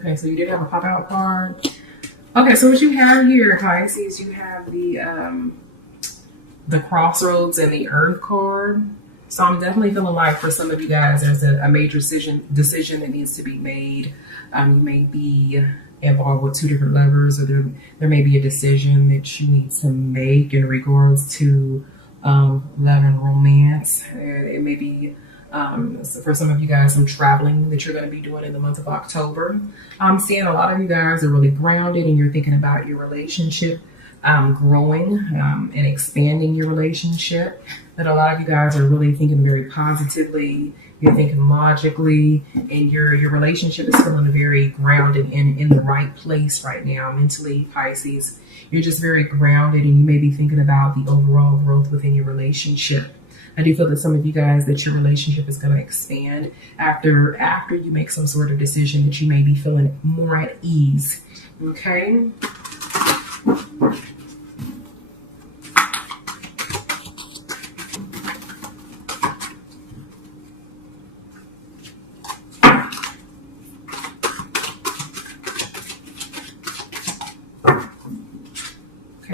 Okay, so you did have a pop out card. Okay, so what you have here, Pisces, you have the crossroads and the earth card. So I'm definitely feeling like for some of you guys, there's a major decision that needs to be made. You may be involved with two different lovers, or there may be a decision that you need to make in regards to love and romance. It may be so for some of you guys, some traveling that you're going to be doing in the month of October. I'm seeing a lot of you guys are really grounded and you're thinking about your relationship growing and expanding your relationship. That a lot of you guys are really thinking very positively. You're thinking logically, and your relationship is feeling very grounded and in the right place right now mentally, Pisces. You're just very grounded, and you may be thinking about the overall growth within your relationship. I do feel that some of you guys, that your relationship is going to expand after you make some sort of decision, that you may be feeling more at ease. Okay.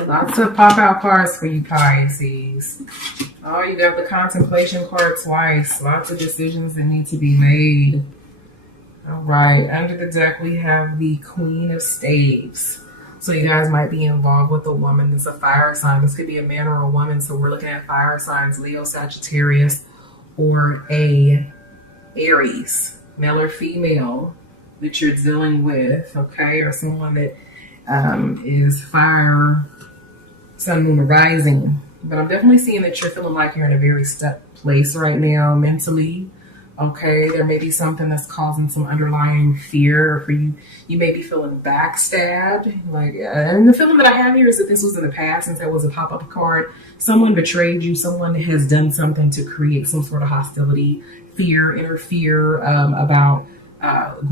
Lots of pop-out cards for you, Pisces. Oh, you got the contemplation card twice. Lots of decisions that need to be made. All right. Under the deck, we have the Queen of Staves. So you guys might be involved with a woman that's a fire sign. This could be a man or a woman. So we're looking at fire signs, Leo, Sagittarius, or a Aries, male or female, that you're dealing with, okay? Or someone that is fire, sun, moon, or rising. But I'm definitely seeing that you're feeling like you're in a very stuck place right now mentally. Okay, there may be something that's causing some underlying fear for you. You may be feeling backstabbed. And the feeling that I have here is that this was in the past, since that was a pop-up card. Someone betrayed you. Someone has done something to create some sort of hostility, fear, inner fear about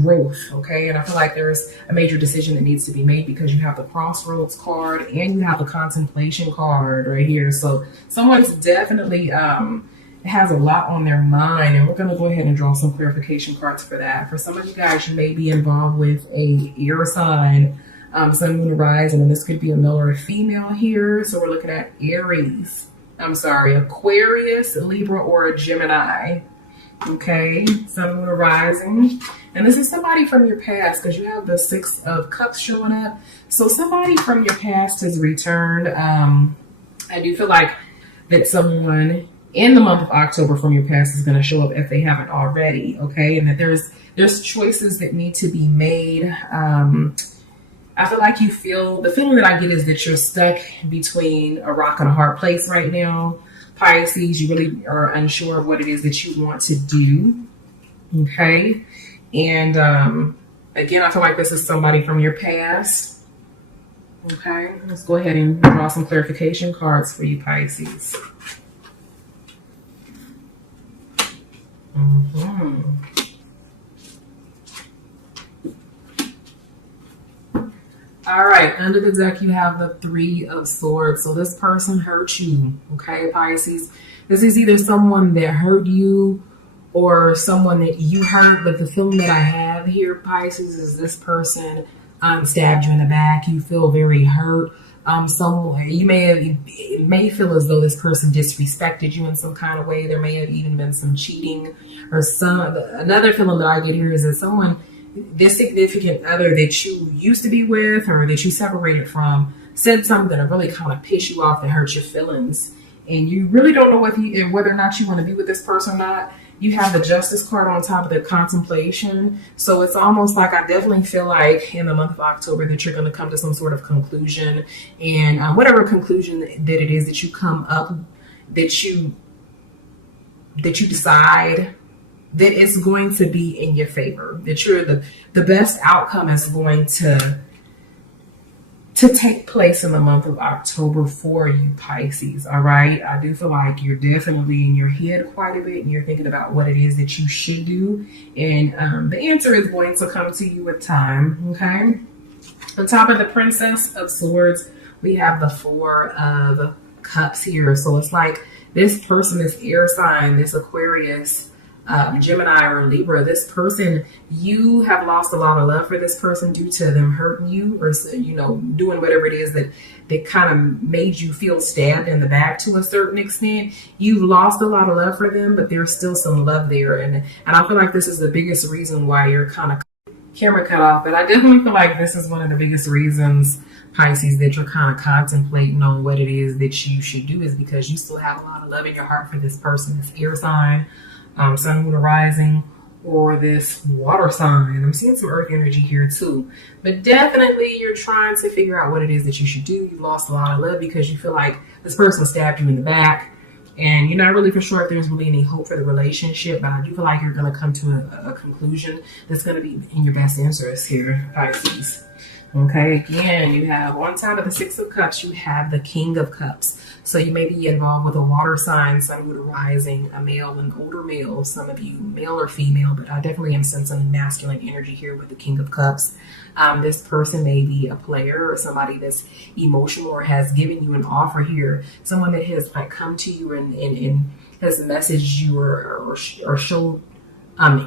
growth. Okay, and I feel like there's a major decision that needs to be made, because you have the crossroads card and you have the contemplation card right here. So someone's definitely has a lot on their mind, and we're going to go ahead and draw some clarification cards for that. For some of you guys, you may be involved with a air sign, sun, moon, rising, and this could be a male or a female here. So we're looking at Aquarius, Libra, or a Gemini. Okay, sun, moon, rising. And this is somebody from your past, because you have the Six of Cups showing up. So somebody from your past has returned. I do feel like that someone in the month of October from your past is going to show up if they haven't already. Okay, and that there's choices that need to be made. I feel like the feeling that I get is that you're stuck between a rock and a hard place right now. Pisces, you really are unsure of what it is that you want to do. Okay. And again, I feel like this is somebody from your past. Okay. Let's go ahead and draw some clarification cards for you, Pisces. All right, under the deck, you have the Three of Swords. So this person hurt you, okay, Pisces? This is either someone that hurt you or someone that you hurt, but the feeling that I have here, Pisces, is this person stabbed you in the back. You feel very hurt. It may feel as though this person disrespected you in some kind of way. There may have even been some cheating, or another feeling that I get here is that someone, this significant other that you used to be with or that you separated from, said something that really kind of pissed you off, that hurt your feelings, and you really don't know whether or not you want to be with this person or not. You have the Justice card on top of the contemplation. So it's almost like, I definitely feel like in the month of October that you're going to come to some sort of conclusion, and whatever conclusion that it is that you come up, that you decide that it's going to be in your favor, that you're the best outcome is going to take place in the month of October for you, Pisces. All right. I do feel like you're definitely in your head quite a bit, and you're thinking about what it is that you should do. And the answer is going to come to you with time. Okay. On top of the Princess of Swords, we have the Four of Cups here. So it's like this person, this air sign, this Aquarius, Gemini or Libra, this person, you have lost a lot of love for this person due to them hurting you, or doing whatever it is that kind of made you feel stabbed in the back to a certain extent. You've lost a lot of love for them, but there's still some love there, and I feel like this is the biggest reason why you're kind of camera cut off. But I definitely feel like this is one of the biggest reasons, Pisces, that you're kind of contemplating on what it is that you should do, is because you still have a lot of love in your heart for this person, this air sign, sun, moon, or rising, or this water sign. I'm seeing some earth energy here too, but definitely you're trying to figure out what it is that you should do. You've lost a lot of love because you feel like this person stabbed you in the back, and you're not really for sure if there's really any hope for the relationship, but I do feel like you're going to come to a conclusion that's going to be in your best interest here, Pisces. Okay, again, you have on top of the Six of Cups, you have the King of Cups. So you may be involved with a water sign, sun, moon, rising, a male, an older male, some of you, male or female, but I definitely am sensing masculine energy here with the King of Cups. This person may be a player or somebody that's emotional or has given you an offer here. Someone that has come to you and has messaged you or showed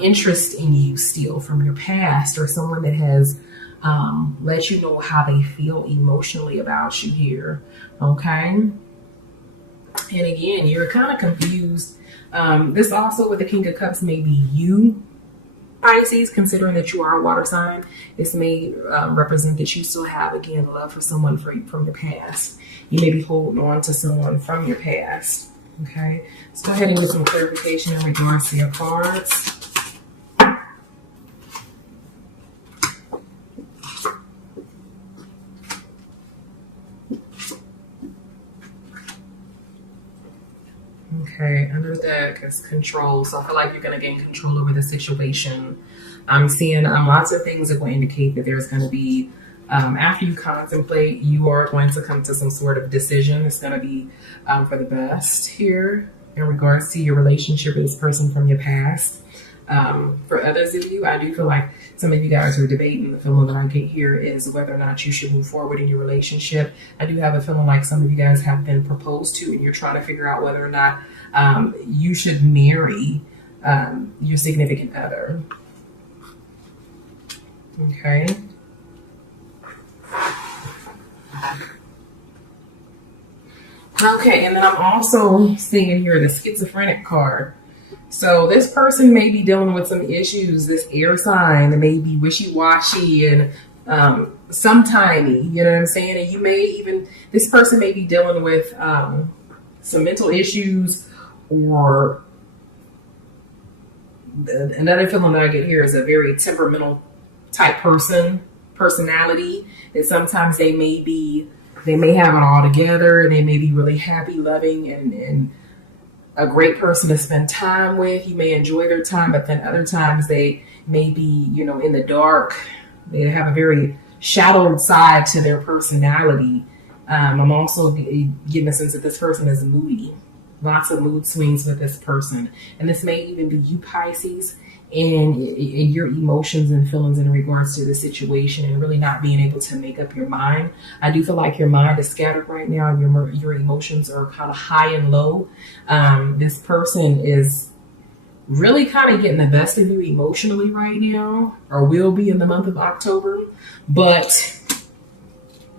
interest in you still from your past, or someone that has let you know how they feel emotionally about you here. Okay. And again, you're kind of confused. This also with the King of Cups may be you, Pisces, considering that you are a water sign. This may represent that you still have, again, love for someone from your past. You may be holding on to someone from your past. Okay. Let's go ahead and get some clarification in regards to your cards. Okay, under that is control. So I feel like you're going to gain control over the situation. I'm seeing lots of things that will indicate that there's going to be, after you contemplate, you are going to come to some sort of decision. It's going to be for the best here in regards to your relationship with this person from your past. For others of you, I do feel like some of you guys are debating. The feeling that I get here is whether or not you should move forward in your relationship. I do have a feeling like some of you guys have been proposed to, and you're trying to figure out whether or not you should marry your significant other. Okay. Okay, and then I'm also seeing here the schizophrenic card. So this person may be dealing with some issues, this air sign, that may be wishy-washy and sometimey, you know what I'm saying? And you may even, this person may be dealing with some mental issues, or another feeling that I get here is a very temperamental type personality, that sometimes they may have it all together, and they may be really happy, loving, and a great person to spend time with. You may enjoy their time, but then other times they may be, in the dark. They have a very shadowed side to their personality. I'm also getting a sense that this person is moody. Lots of mood swings with this person. And this may even be you, Pisces, and your emotions and feelings in regards to the situation, and really not being able to make up your mind. I do feel like your mind is scattered right now, and your emotions are kind of high and low. This person is really kind of getting the best of you emotionally right now, or will be in the month of October. But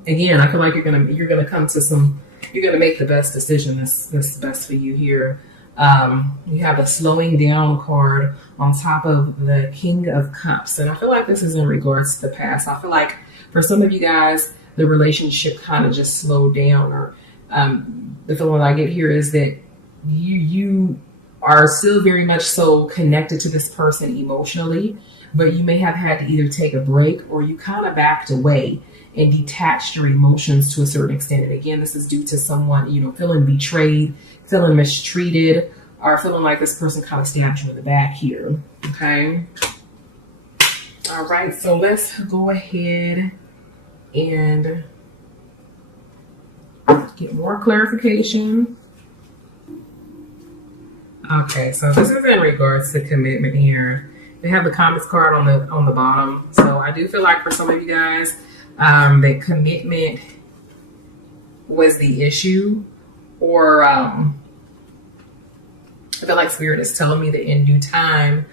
again, I feel like you're gonna come to you're gonna make the best decision that's best for you here. You have a slowing down card on top of the King of Cups. And I feel like this is in regards to the past. I feel like for some of you guys, the relationship kind of just slowed down, or the feeling I get here is that you are still very much so connected to this person emotionally, but you may have had to either take a break, or you kind of backed away and detached your emotions to a certain extent. And again, this is due to someone, feeling betrayed, feeling mistreated, or feeling like this person kind of stabbed you in the back here. Okay. All right. So let's go ahead and get more clarification. Okay. So this is in regards to commitment here. They have the comments card on the bottom. So I do feel like for some of you guys, that commitment was the issue, or I feel like Spirit is telling me that in due time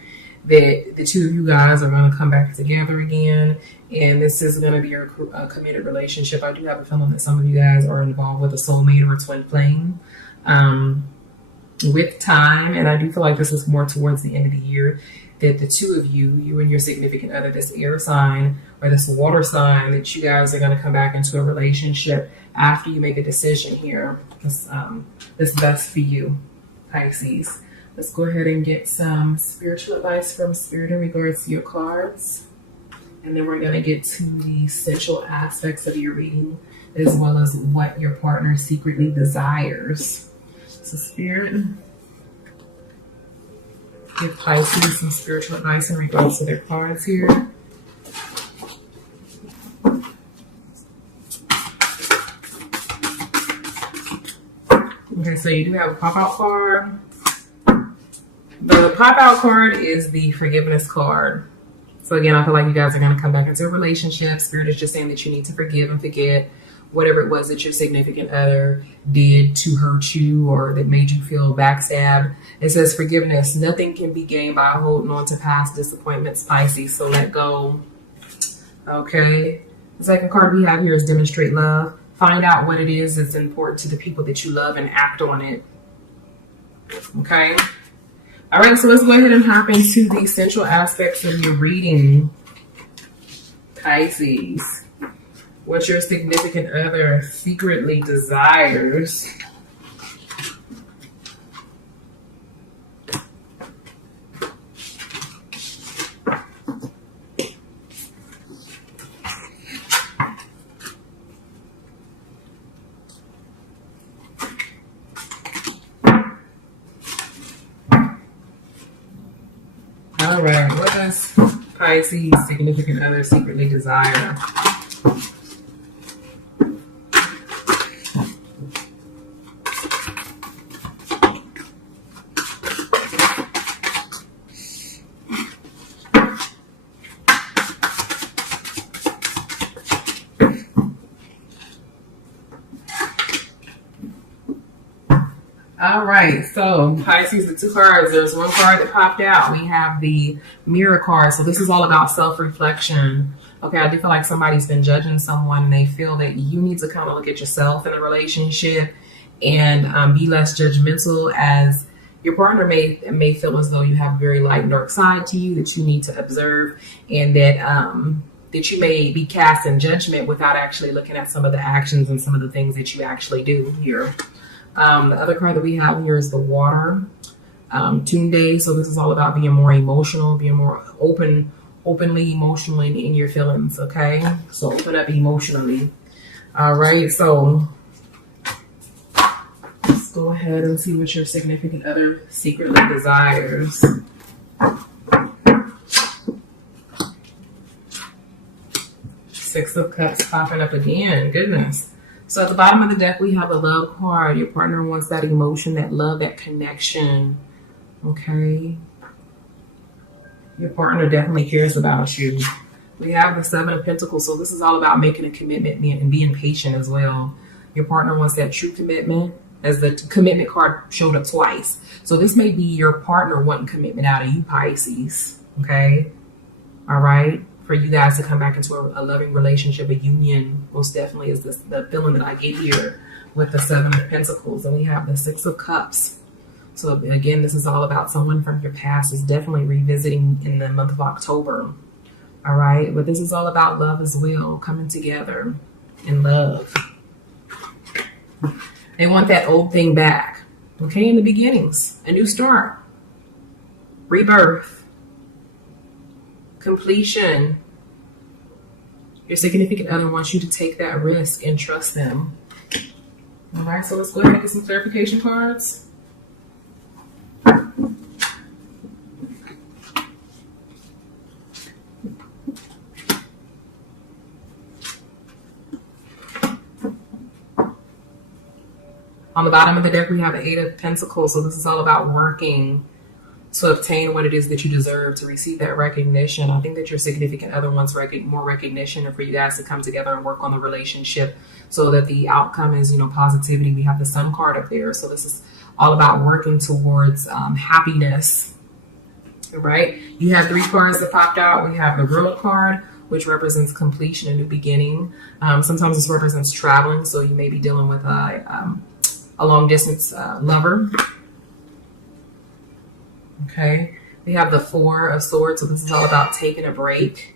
that the two of you guys are going to come back together again, and this is going to be a committed relationship. I do have a feeling that some of you guys are involved with a soulmate or a twin flame with time, and I do feel like this is more towards the end of the year, that the two of you, you and your significant other, this air sign or this water sign, that you guys are going to come back into a relationship after you make a decision here. That's best for you, Pisces. Let's go ahead and get some spiritual advice from Spirit in regards to your cards. And then we're going to get to the essential aspects of your reading, as well as what your partner secretly desires. So Spirit, give Pisces some spiritual advice in regards to their cards here. Okay, so you do have a pop-out card. The pop-out card is the forgiveness card. So again, I feel like you guys are going to come back into a relationship. Spirit is just saying that you need to forgive and forget whatever it was that your significant other did to hurt you or that made you feel backstabbed. It says forgiveness. Nothing can be gained by holding on to past disappointments, Pisces. So let go. Okay. The second card we have here is demonstrate love. Find out what it is that's important to the people that you love and act on it. Okay. All right, so let's go ahead and hop into the essential aspects of your reading, Pisces. What your significant other secretly desires. All right, what does Pisces significant other secretly desire? All right, so Pisces, the two cards, there's one card that popped out. We have the mirror card. So this is all about self-reflection. Okay, I do feel like somebody's been judging someone and they feel that you need to kind of look at yourself in a relationship and be less judgmental, as your partner may feel as though you have a very light and dark side to you that you need to observe, and that that you may be cast in judgment without actually looking at some of the actions and some of the things that you actually do here. The other card that we have here is the water, Tunde. So this is all about being more emotional, being more openly emotional in your feelings. Okay, so open up emotionally. All right, so let's go ahead and see what your significant other secretly desires. Six of Cups popping up again. Goodness. So at the bottom of the deck, we have a love card. Your partner wants that emotion, that love, that connection. Okay. Your partner definitely cares about you. We have the Seven of Pentacles. So this is all about making a commitment and being patient as well. Your partner wants that true commitment, as the commitment card showed up twice. So this may be your partner wanting commitment out of you, Pisces. Okay. All right. For you guys to come back into a loving relationship, a union, most definitely is the feeling that I get here with the Seven of Pentacles. And we have the Six of Cups. So again, this is all about someone from your past is definitely revisiting in the month of October. All right. But this is all about love as well, coming together in love. They want that old thing back. Okay. In the beginnings, a new start, rebirth, completion. Your significant other wants you to take that risk and trust them. All right, so let's go ahead and get some clarification cards. On the bottom of the deck, we have the Eight of Pentacles. So this is all about working to obtain what it is that you deserve, to receive that recognition. I think that your significant other wants more recognition, and for you guys to come together and work on the relationship so that the outcome is, positivity. We have the Sun card up there. So this is all about working towards happiness. Right? You have 3 cards that popped out. We have the World card, which represents completion, a new beginning. Sometimes this represents traveling, so you may be dealing with a long distance lover. Okay, we have the 4 of Swords, so this is all about taking a break.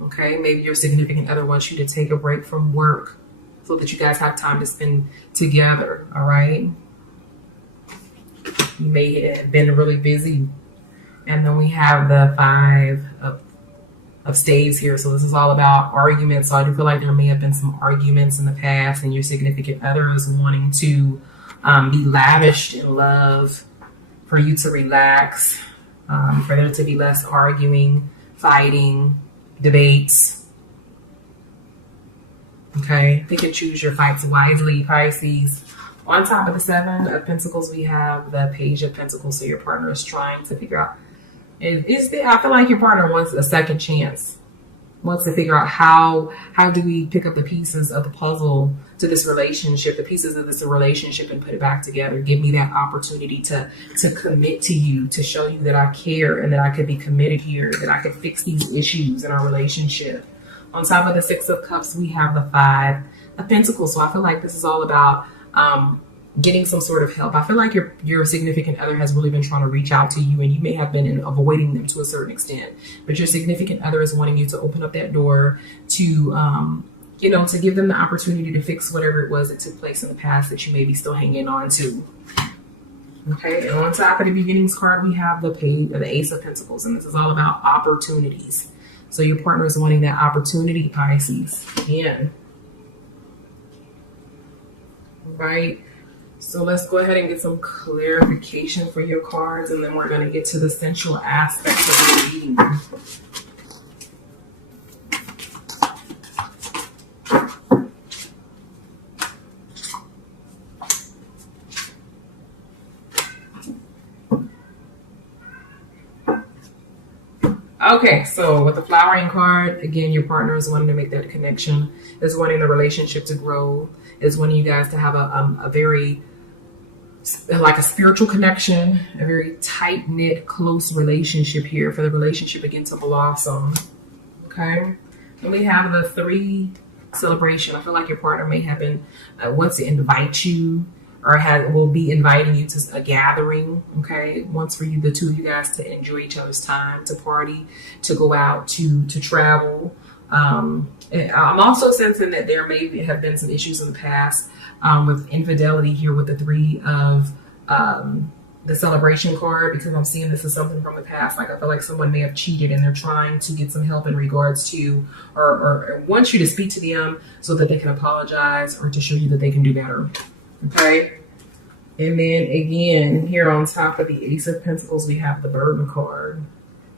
Okay, maybe your significant other wants you to take a break from work so that you guys have time to spend together. All right, you may have been really busy. And then we have the 5 of staves here. So this is all about arguments. So I do feel like there may have been some arguments in the past, and your significant other is wanting to be lavished in love, for you to relax, for there to be less arguing, fighting, debates. Okay, pick and choose your fights wisely, Pisces. On top of the 7 of Pentacles, we have the Page of Pentacles. So your partner is trying to figure out, I feel like your partner wants a second chance, wants to figure out how do we pick up the pieces of the puzzle to this relationship, the pieces of this relationship, and put it back together. Give me that opportunity to commit to you, to show you that I care and that I could be committed here, that I could fix these issues in our relationship. On top of the 6 of Cups, we have the 5 of Pentacles. So I feel like this is all about getting some sort of help. I feel like your significant other has really been trying to reach out to you, and you may have been avoiding them to a certain extent, but your significant other is wanting you to open up that door to, to give them the opportunity to fix whatever it was that took place in the past that you may be still hanging on to. Okay, and on top of the beginnings card, we have the Ace of Pentacles, and this is all about opportunities. So your partner is wanting that opportunity, Pisces. Again. Right? So let's go ahead and get some clarification for your cards, and then we're going to get to the sensual aspects of the reading. Okay, so with the flowering card, again, your partner is wanting to make that connection, is wanting the relationship to grow, is wanting you guys to have a very, like a spiritual connection, a very tight-knit, close relationship here, for the relationship again to blossom. Okay, and we have the 3 celebration. I feel like your partner may have been wants to invite you, or will be inviting you to a gathering. Okay, wants for you, the 2 of you guys, to enjoy each other's time, to party, to go out, to travel. I'm also sensing that there may have been some issues in the past with infidelity here with the 3 of the celebration card, because I'm seeing this as something from the past. Like I feel like someone may have cheated, and they're trying to get some help in regards to, or want you to speak to them so that they can apologize, or to show you that they can do better. Okay. And then again, here on top of the Ace of Pentacles, we have the Burden card.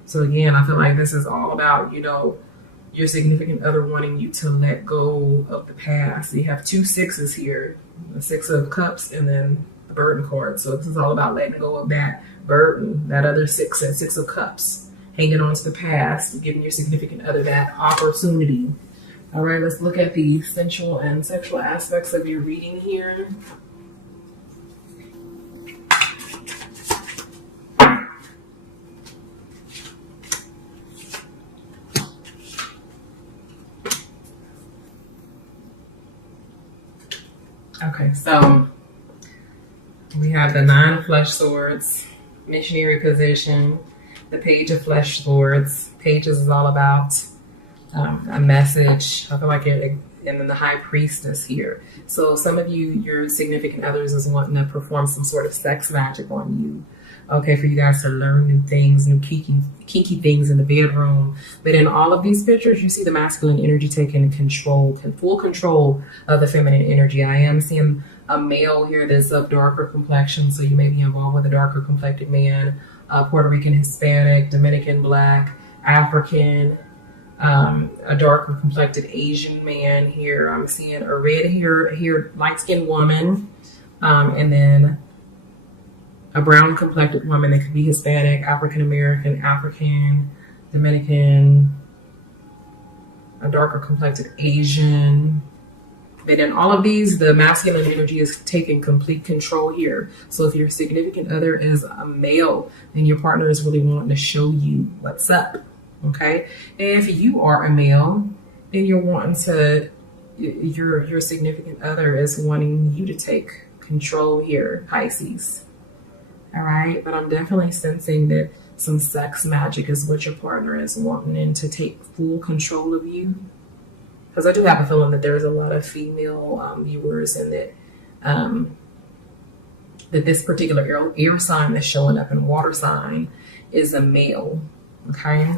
So again, I feel like this is all about, your significant other wanting you to let go of the past. You have 2 6s here, the 6 of Cups, and then the Burden card. So this is all about letting go of that burden, that other 6 and 6 of Cups, hanging on to the past, giving your significant other that opportunity. All right, let's look at the sensual and sexual aspects of your reading here. Okay, so we have the 9 of Flesh Swords, missionary position, the Page of Flesh Swords. Pages is all about a message. I feel like and then the High Priestess here. So some of you, your significant others is wanting to perform some sort of sex magic on you. Okay, for you guys to learn new things, new kinky things in the bedroom. But in all of these pictures, you see the masculine energy taking full control of the feminine energy. I am seeing a male here that's of darker complexion, so you may be involved with a darker complected man, Puerto Rican, Hispanic, Dominican, Black, African, a darker complected Asian man here. I'm seeing a red hair light-skinned woman, and then a brown complected woman that could be Hispanic, African American, African, Dominican, a darker complected Asian, But in all of these, the masculine energy is taking complete control here. So if your significant other is a male, then your partner is really wanting to show you what's up. Okay. If you are a male, then you're wanting to, your significant other is wanting you to take control here, Pisces. All right. But I'm definitely sensing that some sex magic is what your partner is wanting to take full control of you. Because I do have a feeling that there's a lot of female viewers, and that that this particular air sign that's showing up in water sign is a male. Okay.